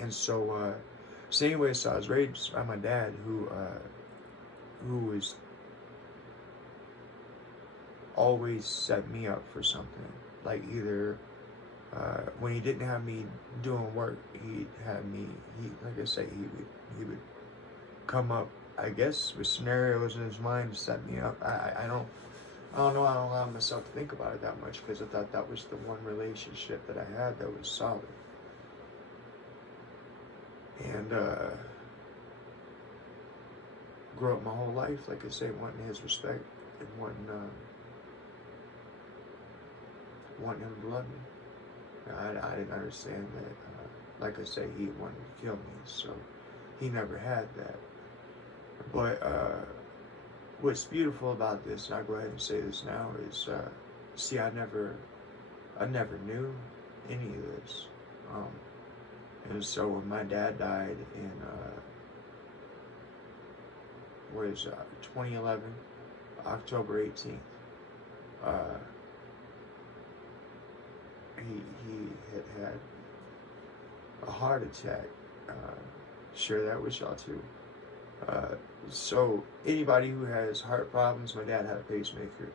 And so anyway, so I was raised by my dad, who was always set me up for something. Like either when he didn't have me doing work, he'd have me. Like I say, he would come up, I guess, with scenarios in his mind to set me up. I don't know. I don't allow myself to think about it that much because I thought that was the one relationship that I had that was solid. And grew up my whole life, like I say, wanting his respect and wanting him to love me. I didn't understand that. Like I say, he wanted to kill me, so he never had that. But what's beautiful about this, and I'll go ahead and say this now, is see, I never knew any of this. And so when my dad died in 2011, October 18th, he had a heart attack. Share that with y'all too. So anybody who has heart problems, my dad had a pacemaker.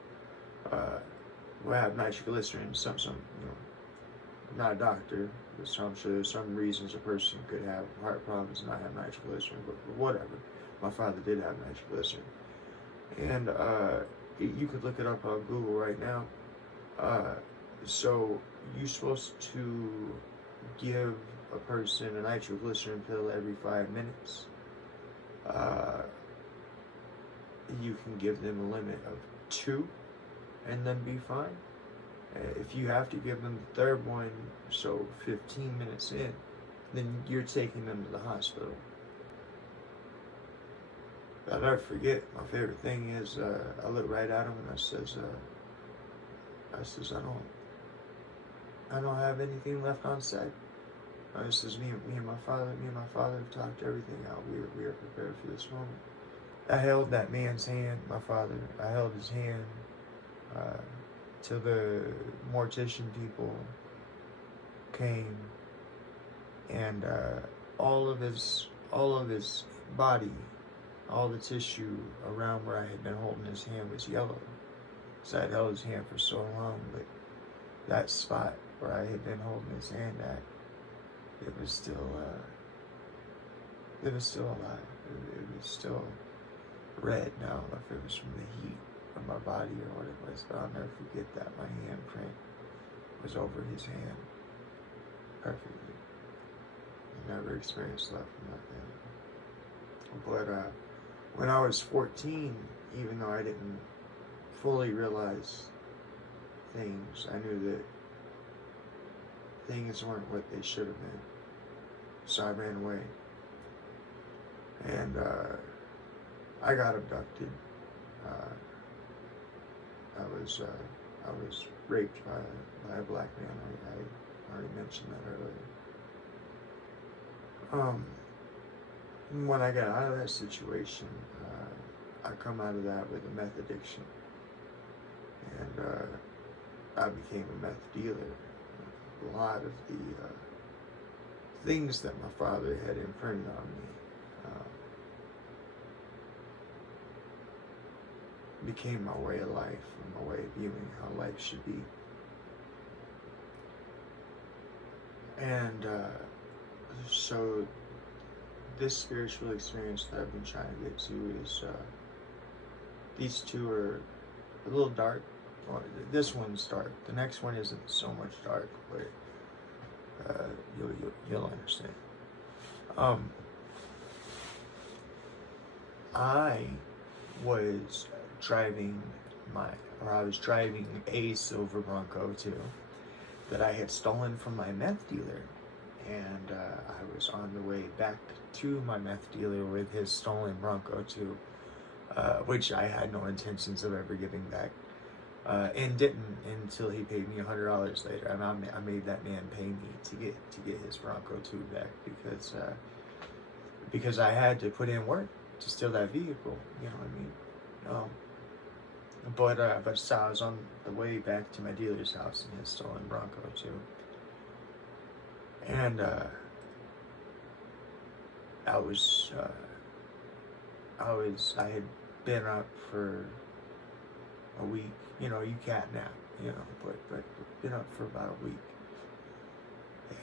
Will have nitroglycerin. Some not a doctor, but so I'm sure there's some reasons a person could have heart problems and not have nitroglycerin, but whatever. My father did have nitroglycerin, and you could look it up on Google right now. So you're supposed to give a person a nitroglycerin pill every 5 minutes. You can give them a limit of 2 and then be fine. If you have to give them the third one, so 15 minutes in, then you're taking them to the hospital. I'll never forget, my favorite thing is, I look right at him and I says, I don't have anything left unsaid. This says me and my father have talked everything out. We are prepared for this moment. I held that man's hand, my father. I held his hand till the mortician people came, and all of his body, all the tissue around where I had been holding his hand was yellow. So I'd held his hand for so long, but that spot where I had been holding his hand at, it was still alive. It was still red. Now, I don't know if it was from the heat of my body or what it was, but I'll never forget that my handprint was over his hand perfectly. I never experienced love from that man. But when I was 14, even though I didn't fully realize things, I knew that things weren't what they should have been. So I ran away. And I got abducted. I was raped by a black man. I already mentioned that earlier. When I got out of that situation, I come out of that with a meth addiction. And I became a meth dealer. A lot of the things that my father had imprinted on me became my way of life and my way of viewing how life should be. And so this spiritual experience that I've been trying to get to is, these two are a little dark. Well, this one's dark. The next one isn't so much dark, but you'll understand. I was driving a silver Bronco too that I had stolen from my meth dealer, and I was on the way back to my meth dealer with his stolen Bronco too, which I had no intentions of ever giving back, and didn't until he paid me $100 later, and I made that man pay me to get his Bronco 2 back because I had to put in work to steal that vehicle. You know what I mean? But so I was on the way back to my dealer's house in his stolen Bronco too, and I had been up for a week. You know, you can't nap, but been up for about a week.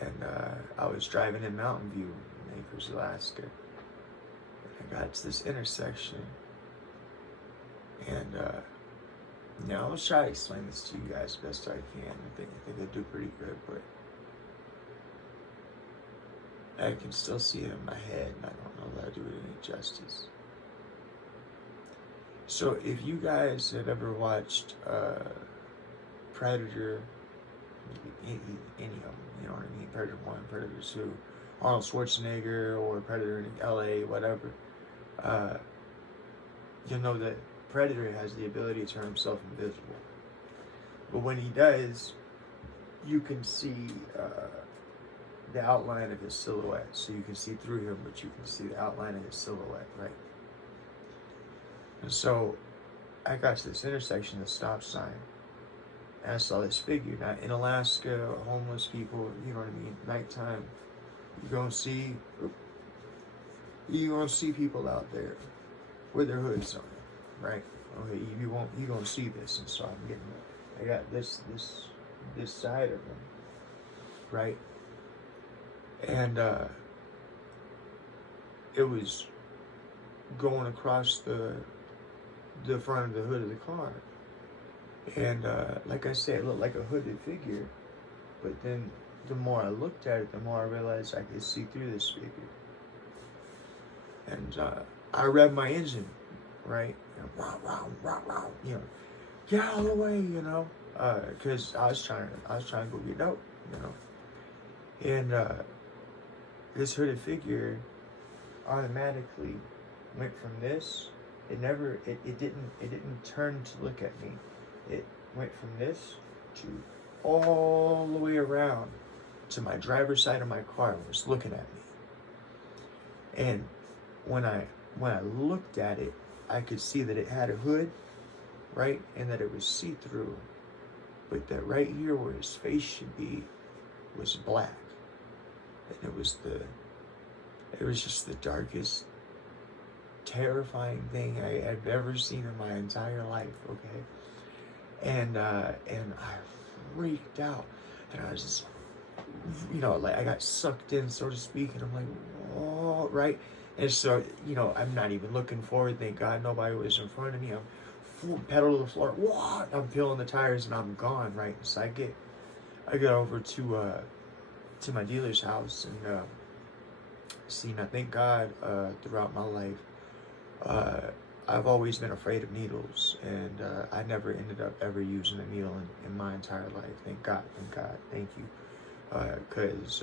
And I was driving in Mountain View, in Anchorage, Alaska. And I got to this intersection. And, I'm going to try to explain this to you guys the best I can. I think I do pretty good, but I can still see it in my head, and I don't know that I do it any justice. So if you guys have ever watched Predator, any of them, you know what I mean, Predator 1, Predator 2, Arnold Schwarzenegger, or Predator in LA, whatever, you'll know that Predator has the ability to turn himself invisible. But when he does, you can see the outline of his silhouette. So you can see through him, but you can see the outline of his silhouette, right? And so I got to this intersection, the stop sign, and I saw this figure. Now, in Alaska, homeless people, you know what I mean, nighttime, you're gonna see people out there with their hoods on, right? Okay, you gonna see this, and so I got this side of them, right? And it was going across the front of the hood of the car, and like I said, it looked like a hooded figure. But then the more I looked at it, the more I realized I could see through this figure. And I revved my engine, right? And you know, get out of the way, you know, because I was trying to go get dope, you know. And this hooded figure automatically went from this. It didn't turn to look at me. It went from this to all the way around to my driver's side of my car and was looking at me. And when I looked at it, I could see that it had a hood, right? And that it was see-through. But that right here where his face should be was black. And it was just the darkest, terrifying thing I've ever seen in my entire life, okay? And I freaked out. And I was just, you know, like I got sucked in, so to speak, and I'm like, oh, right? And so, you know, I'm not even looking forward. Thank God nobody was in front of me. I'm full pedal to the floor. What? I'm peeling the tires and I'm gone, right? So I get over to my dealer's house, and see, now thank God throughout my life, I've always been afraid of needles, and I never ended up ever using a needle in my entire life. Thank God, thank you. Because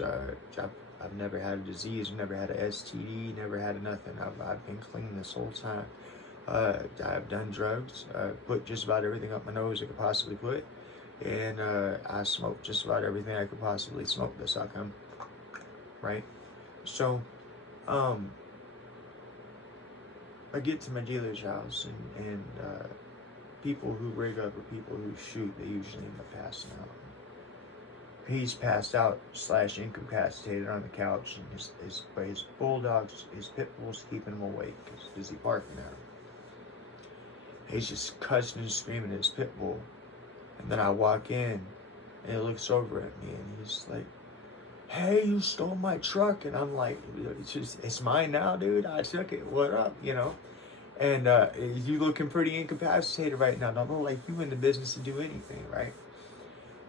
I've never had a disease, never had a STD, never had nothing. I've been clean this whole time. I've done drugs, put just about everything up my nose I could possibly put, and I smoked just about everything I could possibly smoke. That's how come, right? So, I get to my dealer's house, and people who rig up or people who shoot, they usually end up passing out. He's passed out / incapacitated on the couch, and his bulldogs, his pit bulls, keeping him awake because he's barking at him. He's just cussing and screaming at his pit bull, and then I walk in, and he looks over at me, and he's like, "Hey, you stole my truck," and I'm like, "It's mine now, dude. I took it. What up, you know?" And you looking pretty incapacitated right now. Don't look like you in the business to do anything, right?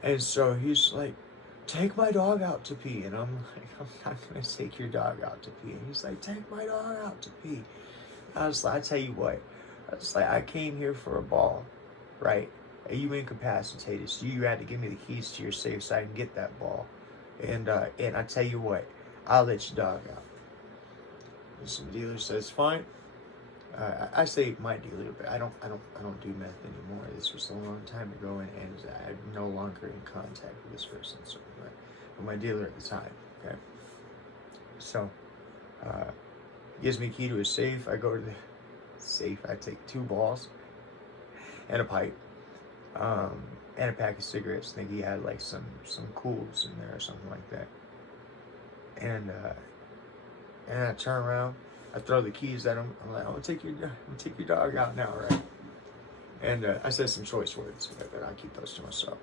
And so he's like, "Take my dog out to pee," and I'm like, "I'm not gonna take your dog out to pee." And he's like, "Take my dog out to pee." I was like, I tell you what, I was like, I came here for a ball, right? And you incapacitated, so you had to give me the keys to your safe so I can get that ball. And I tell you what, I'll let your dog out. And some dealer says, "Fine." I say my dealer, but I don't do meth anymore. This was a long time ago, and I'm no longer in contact with this person. So, but my dealer at the time, okay. So, gives me a key to his safe. I go to the safe. I take 2 balls and a pipe, and a pack of cigarettes. I think he had like some cools in there or something like that. And And I turn around, I throw the keys at him. I'm like, I'm gonna take your dog out now, right? And I said some choice words, but I keep those to myself.